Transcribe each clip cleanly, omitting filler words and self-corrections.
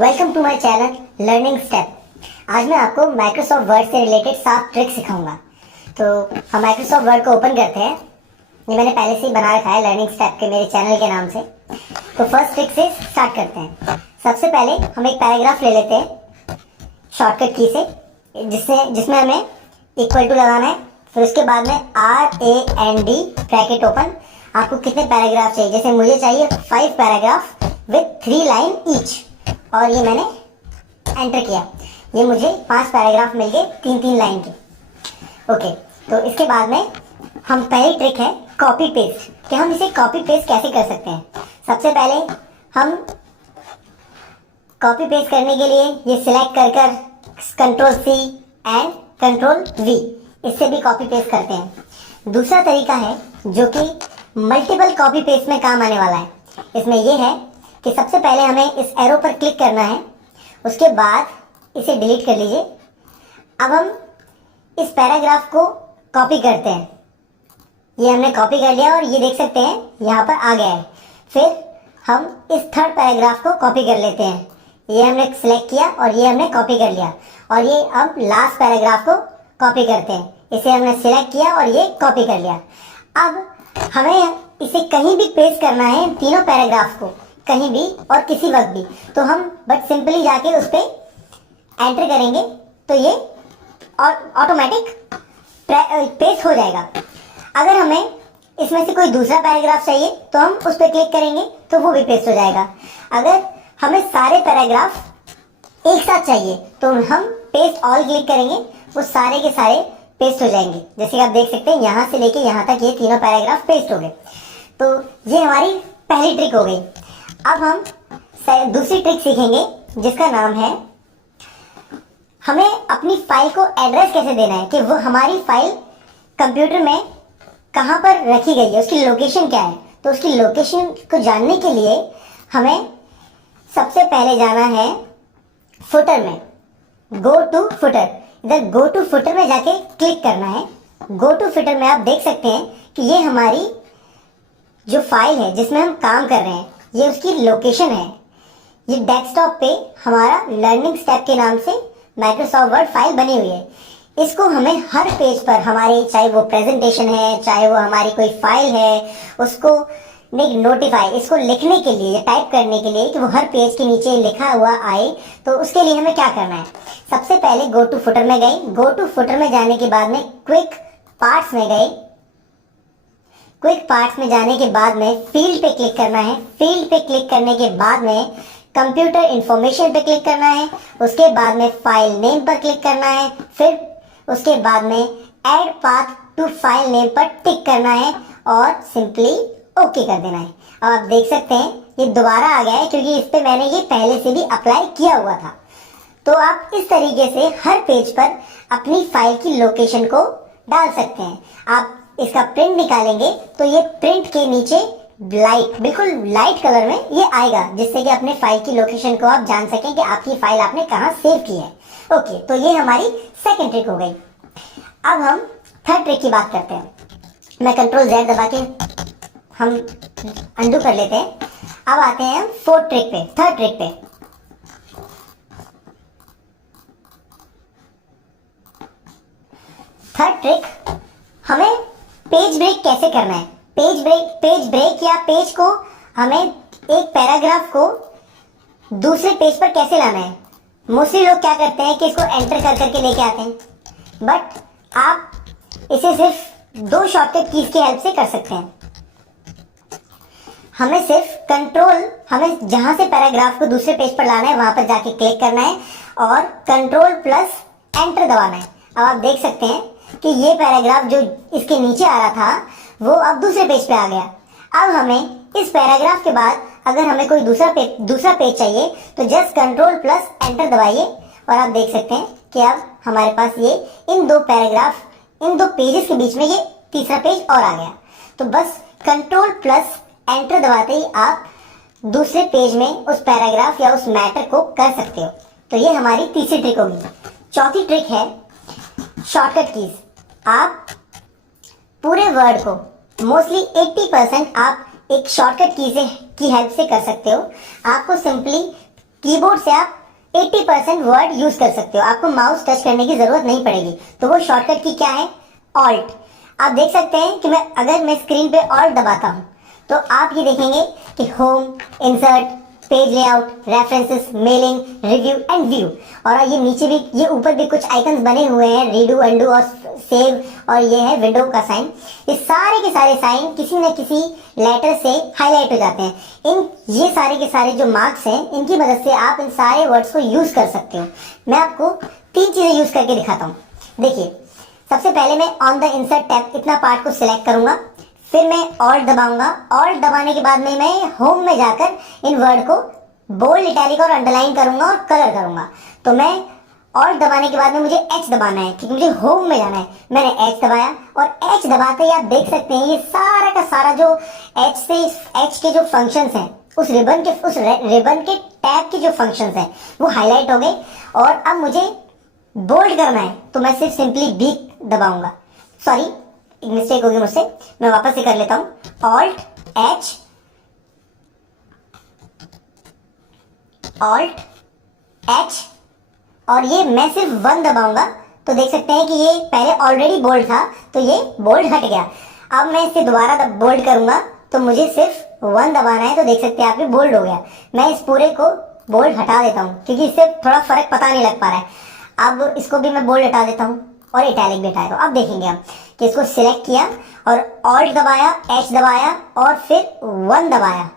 Welcome to my channel learning step. आज मैं आपको माइक्रोसॉफ्ट वर्ड से रिलेटेड 7 ट्रिक सिखाऊंगा। तो हम माइक्रोसॉफ्ट वर्ड को ओपन करते हैं। ये मैंने पहले से ही बना रखा है लर्निंग स्टेप के मेरे चैनल के नाम से। तो फर्स्ट ट्रिक से स्टार्ट करते हैं। सबसे पहले हम एक पैराग्राफ ले लेते हैं शॉर्टकट की से, जिसमें हमें इक्वल टू लगाना है। फिर उसके बाद में RAND ब्रैकेट ओपन। आपको कितने पैराग्राफ चाहिए? जैसे मुझे चाहिए 5 पैराग्राफ विथ 3 लाइन ईच, और ये मैंने एंटर किया। ये मुझे 5 पैराग्राफ मिल गए 3-3 लाइन के। ओके, तो इसके बाद में हम पहली ट्रिक है कॉपी पेस्ट, कि हम इसे कॉपी पेस्ट कैसे कर सकते हैं। सबसे पहले हम कॉपी पेस्ट करने के लिए ये सिलेक्ट कर Ctrl+C एंड Ctrl+V, इससे भी कॉपी पेस्ट करते हैं। दूसरा तरीका है जो कि मल्टीपल कॉपी पेस्ट में काम आने वाला है। इसमें यह है कि सबसे पहले हमें इस एरो पर क्लिक करना है, उसके बाद इसे डिलीट कर लीजिए। अब हम इस पैराग्राफ को कॉपी करते हैं। ये हमने कॉपी कर लिया और ये देख सकते हैं यहाँ पर आ गया है। फिर हम इस थर्ड पैराग्राफ को कॉपी कर लेते हैं। ये हमने सिलेक्ट किया और ये हमने कॉपी कर लिया, और ये अब लास्ट पैराग्राफ को कॉपी करते हैं। इसे हमने सिलेक्ट किया और ये कॉपी कर लिया। अब हमें इसे कहीं भी पेस्ट करना है, तीनों पैराग्राफ को कहीं भी और किसी वक्त भी। तो हम बट सिंपली जाके उस पर एंटर करेंगे तो ये ऑटोमेटिक पेस्ट हो जाएगा। अगर हमें इसमें से कोई दूसरा पैराग्राफ चाहिए तो हम उस पर क्लिक करेंगे तो वो भी पेस्ट हो जाएगा। अगर हमें सारे पैराग्राफ एक साथ चाहिए तो हम पेस्ट ऑल क्लिक करेंगे, वो सारे के सारे पेस्ट हो जाएंगे। जैसे कि आप देख सकते हैं यहाँ से लेके यहाँ तक ये तीनों पैराग्राफ पेस्ट हो गए। तो ये हमारी पहली ट्रिक हो गई। अब हम दूसरी ट्रिक सीखेंगे जिसका नाम है हमें अपनी फाइल को एड्रेस कैसे देना है, कि वो हमारी फाइल कंप्यूटर में कहाँ पर रखी गई है, उसकी लोकेशन क्या है। तो उसकी लोकेशन को जानने के लिए हमें सबसे पहले जाना है फुटर में, गो टू फुटर। इधर गो टू फुटर में जाके क्लिक करना है। गो टू फुटर में आप देख सकते हैं कि ये हमारी जो फाइल है जिसमें हम काम कर रहे हैं, ये उसकी लोकेशन है। ये डेस्कटॉप पे हमारा लर्निंग स्टेप के नाम से माइक्रोसॉफ्ट वर्ड फाइल बनी हुई है। इसको हमें हर पेज पर हमारे, चाहे वो प्रेजेंटेशन है, चाहे वो हमारी कोई फाइल है, उसको नोटिफाई, इसको लिखने के लिए, टाइप करने के लिए कि वो हर पेज के नीचे लिखा हुआ आए, तो उसके लिए हमें क्या करना है। सबसे पहले गो टू फुटर में गए। गो टू फुटर में जाने के बाद में क्विक पार्ट्स में गए। क्विक पार्ट्स में जाने के बाद में फील्ड पे क्लिक करना है। फील्ड पे क्लिक करने के बाद में कंप्यूटर इंफॉर्मेशन पे क्लिक करना है। उसके बाद में फाइल नेम पर क्लिक करना है। फिर उसके बाद में add path to file name पर टिक करना है और सिंपली ओके कर देना है। अब आप देख सकते हैं ये दोबारा आ गया है, क्योंकि इस पे मैंने ये पहले से भी अप्लाई किया हुआ था। तो आप इस तरीके से हर पेज पर अपनी फाइल की लोकेशन को डाल सकते हैं। आप इसका प्रिंट निकालेंगे तो ये प्रिंट के नीचे बिल्कुल लाइट कलर में ये आएगा, जिससे कि अपने फाइल की लोकेशन को आप जान सकें कि आपकी फाइल आपने कहाँ सेव की है। ओके, तो ये हमारी सेकंड ट्रिक हो गई। अब हम थर्ड ट्रिक की बात करते हैं। मैं Ctrl+Z दबा के हम अंडू कर लेते हैं। अब आते हैं हम फोर्थ ट्रिक पे, थर्ड ट्रिक पे। थर्ड ट्रिक, हमें पेज ब्रेक कैसे करना है। पेज ब्रेक या पेज को हमें एक पैराग्राफ को दूसरे पेज पर कैसे लाना है। मोस्टली लोग क्या करते हैं कि इसको एंटर कर करके लेके आते हैं, बट आप इसे सिर्फ 2 शॉर्टकट कीज की हेल्प से कर सकते हैं। हमें सिर्फ हमें जहां से पैराग्राफ को दूसरे पेज पर लाना है वहां पर जाके क्लिक करना है और Ctrl+Enter दबाना है। अब आप देख सकते हैं कि ये पैराग्राफ जो इसके नीचे आ रहा था वो अब दूसरे पेज पे आ गया। अब हमें इस पैराग्राफ के बाद अगर हमें कोई दूसरा पेज चाहिए तो जस्ट Ctrl+Enter दबाइए और आप देख सकते हैं कि अब हमारे पास ये इन 2 पेजेस के बीच में ये तीसरा पेज और आ गया। तो बस Ctrl+Enter दबाते ही आप दूसरे पेज में उस पैराग्राफ या उस मैटर को कर सकते हो। तो ये हमारी तीसरी ट्रिक होगी। चौथी ट्रिक है शॉर्टकट कीज। आप पूरे वर्ड को मोस्टली 80% आप एक शॉर्टकट की हेल्प से कर सकते हो। आपको सिंपली कीबोर्ड से आप 80% वर्ड यूज कर सकते हो, आपको माउस टच करने की जरूरत नहीं पड़ेगी। तो वो शॉर्टकट की क्या है, ऑल्ट। आप देख सकते हैं कि अगर मैं स्क्रीन पे ऑल्ट दबाता हूं तो आप ये देखेंगे कि home, insert, page layout, references, mailing, review and view, और ये नीचे भी, ये ऊपर भी कुछ आइकन्स बने हुए हैं, रीडू, अंडू और सेव, और ये है विंडो का साइन। ये सारे के सारे साइन किसी न किसी लेटर से हाईलाइट हो जाते हैं। ये सारे के सारे जो मार्क्स हैं, इनकी मदद से आप इन सारे वर्ड्स को यूज कर सकते हो। मैं आपको 3 चीजें यूज करके दिखाता हूँ। देखिए, सबसे पहले मैं ऑन द इंसर्ट टैब इतना पार्ट को सिलेक्ट करूंगा, फिर मैं ऑल्ट दबाऊंगा। ऑल्ट दबाने के बाद में मैं होम में जाकर इन वर्ड को बोल्ड, इटैलिक और अंडरलाइन करूंगा और कलर करूंगा। तो मैं ऑल्ट दबाने के बाद में मुझे एच दबाना है क्योंकि मुझे होम में जाना है। मैंने एच दबाया और एच दबाते ही आप देख सकते हैं ये सारा का सारा जो एच के जो फंक्शंस हैं, उस रिबन के टैब के जो फंक्शंस हैं वो हाईलाइट हो गए। और अब मुझे बोल्ड करना है तो मैं सिर्फ सिंपली बी दबाऊंगा। सॉरी, एक मिस्टेक होगी मुझसे, मैं वापस से कर लेता हूं। ऑल्ट एच, ऑल्ट एच, और ये मैं सिर्फ 1 दबाऊंगा तो देख सकते हैं कि ये पहले ऑलरेडी बोल्ड था तो ये बोल्ड हट गया। अब मैं इसे दोबारा बोल्ड करूंगा तो मुझे सिर्फ 1 दबाना है तो देख सकते हैं आप, ये बोल्ड हो गया। मैं इस पूरे को बोल्ड हटा देता हूं क्योंकि इससे थोड़ा फर्क पता नहीं लग पा रहा है। अब इसको भी मैं बोल्ड हटा देता हूं और इटैलिक भी हटा देता हूं। अब देखेंगे हम कि इसको सिलेक्ट किया और ऑल्ट दबाया, एच दबाया और फिर 1 दबाया,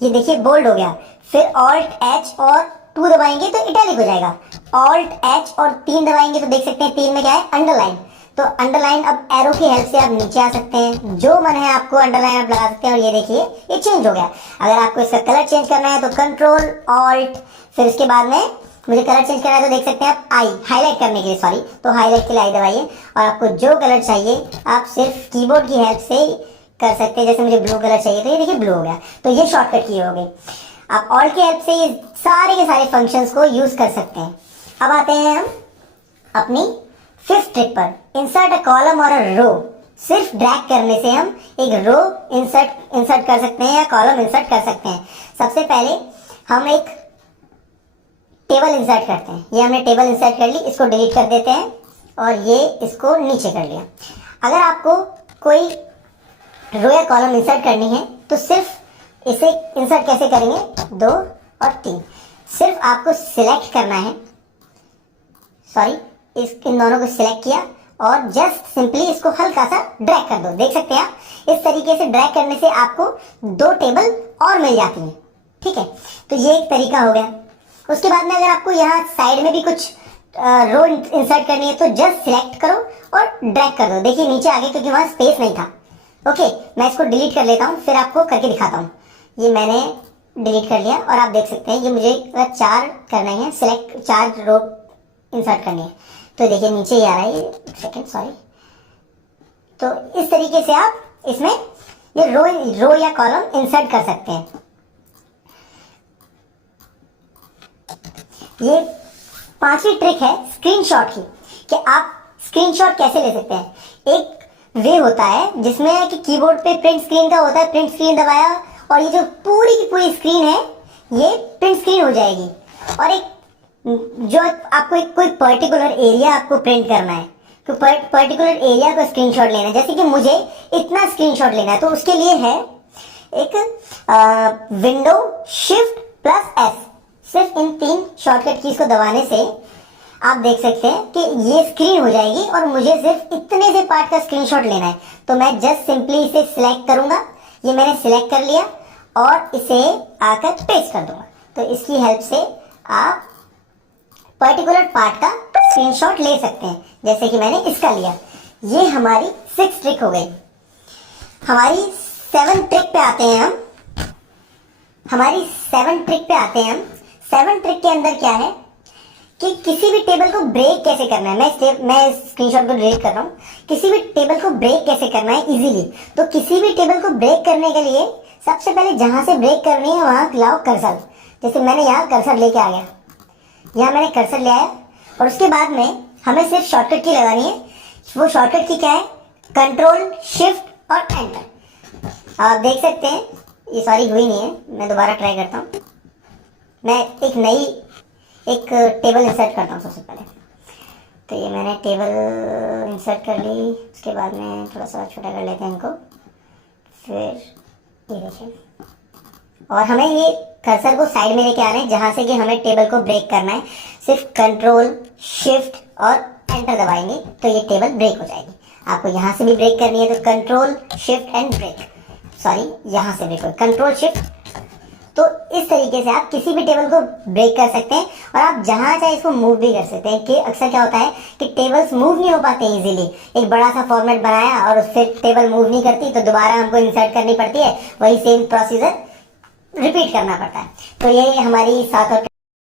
ये देखिए बोल्ड हो गया। फिर ऑल्ट एच और 2 दबाएंगे तो इटैलिक हो जाएगा। ऑल्ट एच और 3 दबाएंगे तो देख सकते हैं 3 में क्या है, अंडरलाइन। तो अंडरलाइन, अब एरो की हेल्प से आप नीचे आ सकते हैं, जो मन है आपको अंडरलाइन आप लगा सकते हैं। और ये देखिए ये चेंज हो गया। अगर आपको इसका कलर चेंज करना है तो कंट्रोल ऑल्ट, फिर उसके बाद में मुझे कलर चेंज करना है तो देख सकते हैं आप आई, हाईलाइट करने के लिए, सॉरी, तो हाईलाइट के लिए आई दबाइए और आपको जो कलर चाहिए आप सिर्फ कीबोर्ड की हेल्प से कर सकते हैं। जैसे मुझे ब्लू कलर चाहिए तो ये देखिए ब्लू हो गया। तो ये शॉर्टकट की हो गई। आप ऑल्ट की हेल्प से ये सारे के सारे फंक्शंस को यूज कर सकते हैं। अब आते हैं हम अपनी 5th ट्रिक पर, इंसर्ट अ कॉलम और अ रो। सिर्फ ड्रैग करने से हम एक रो इंसर्ट कर सकते हैं या कॉलम इंसर्ट कर सकते हैं। सबसे पहले हम एक टेबल इंसर्ट करते हैं। ये हमने टेबल इंसर्ट कर ली, इसको डिलीट कर देते हैं और ये इसको नीचे कर लिया। अगर आपको कोई रो या कॉलम इंसर्ट करनी है तो सिर्फ इसे इंसर्ट कैसे करेंगे, 2 और 3, सिर्फ आपको सिलेक्ट करना है, सॉरी, इन दोनों को सिलेक्ट किया और जस्ट सिंपली इसको हल्का सा ड्रैग कर दो। देख सकते हैं आप, इस तरीके से ड्रैग करने से आपको 2 टेबल और मिल जाती हैं। ठीक है, तो ये एक तरीका हो गया। उसके बाद में अगर आपको यहाँ साइड में भी कुछ रो इंसर्ट करनी है तो जस्ट सिलेक्ट करो और ड्रैग कर दो। देखिए नीचे आगे क्योंकि वहां स्पेस नहीं था। ओके, मैं इसको डिलीट कर लेता हूँ, फिर आपको करके दिखाता हूँ। ये मैंने डिलीट कर लिया और आप देख सकते हैं ये मुझे 4 करना है, सिलेक्ट 4 रो इंसर्ट करनी है। तो देखिए नीचे ही आ रहा है, एक सेकेंड, सॉरी। तो इस तरीके से आप इसमें ये रो या कॉलम इंसर्ट कर सकते हैं। ये 5वीं ट्रिक है स्क्रीनशॉट की, कि आप स्क्रीनशॉट कैसे ले सकते हैं। एक वे होता है जिसमें कि कीबोर्ड पे प्रिंट स्क्रीन का होता है, प्रिंट स्क्रीन दबाया और ये जो पूरी की पूरी स्क्रीन है ये प्रिंट स्क्रीन हो जाएगी। और एक जो आपको कोई पर्टिकुलर एरिया आपको प्रिंट करना है, तो पर्टिकुलर एरिया का स्क्रीनशॉट लेना है। जैसे कि मुझे इतना स्क्रीनशॉट लेना है तो उसके लिए है एक विंडो शिफ्ट प्लस एस। सिर्फ इन 3 शॉर्टकट कीज को दबाने से आप देख सकते हैं कि ये स्क्रीन हो जाएगी और मुझे सिर्फ इतने से पार्ट का स्क्रीनशॉट लेना है। तो मैं जस्ट सिंपली इसे सिलेक्ट करूंगा, ये मैंने सिलेक्ट कर लिया और इसे आकर पेस्ट कर दूंगा। तो इसकी हेल्प से आप पर्टिकुलर पार्ट का स्क्रीनशॉट ले सकते हैं, जैसे कि मैंने इसका लिया। ये हमारी 6 ट्रिक हो गई। हमारी 7 ट्रिक पे आते हैं हम। हमारी 7 ट्रिक पे आते हैं हम। 7 ट्रिक के अंदर क्या है कि किसी भी टेबल को ब्रेक कैसे करना है। मैं स्क्रीनशॉट को डिलीट कर रहा हूँ। किसी भी टेबल को ब्रेक कैसे करना है इजीली। तो किसी भी टेबल को ब्रेक करने के लिए सबसे पहले जहां से ब्रेक करनी है वहां लाओ कर्सर। जैसे मैंने यहाँ कर्सर लेके आ गया, यहाँ मैंने कर्सर ले आया और उसके बाद में हमें सिर्फ शॉर्टकट की लगानी है। वो शॉर्टकट की क्या है, कंट्रोल शिफ्ट और एंटर। आप देख सकते हैं ये सॉरी हुई नहीं है, मैं दोबारा ट्राई करता हूँ। मैं एक टेबल इंसर्ट करता हूँ सबसे पहले। तो ये मैंने टेबल इंसर्ट कर ली। उसके बाद में थोड़ा सा छोटा कर लेते हैं इनको। फिर ये देखिए, और हमें ये कर्सर को साइड में लेके आना है जहाँ से कि हमें टेबल को ब्रेक करना है। सिर्फ कंट्रोल शिफ्ट और एंटर दबाएंगे तो ये टेबल ब्रेक हो जाएगी। आपको यहाँ से भी ब्रेक करनी है तो control shift and break, sorry यहाँ से ब्रेक हो, कंट्रोल शिफ्ट। तो इस तरीके से आप किसी भी टेबल को ब्रेक कर सकते हैं और आप जहां चाहे इसको मूव भी कर सकते हैं। कि अक्सर क्या होता है कि टेबल्स मूव नहीं हो पाते इजीली। एक बड़ा सा फॉर्मेट बनाया और उससे टेबल मूव नहीं करती तो दोबारा हमको इंसर्ट करनी पड़ती है, वही सेम प्रोसीजर रिपीट करना पड़ता है। तो ये हमारी 7 और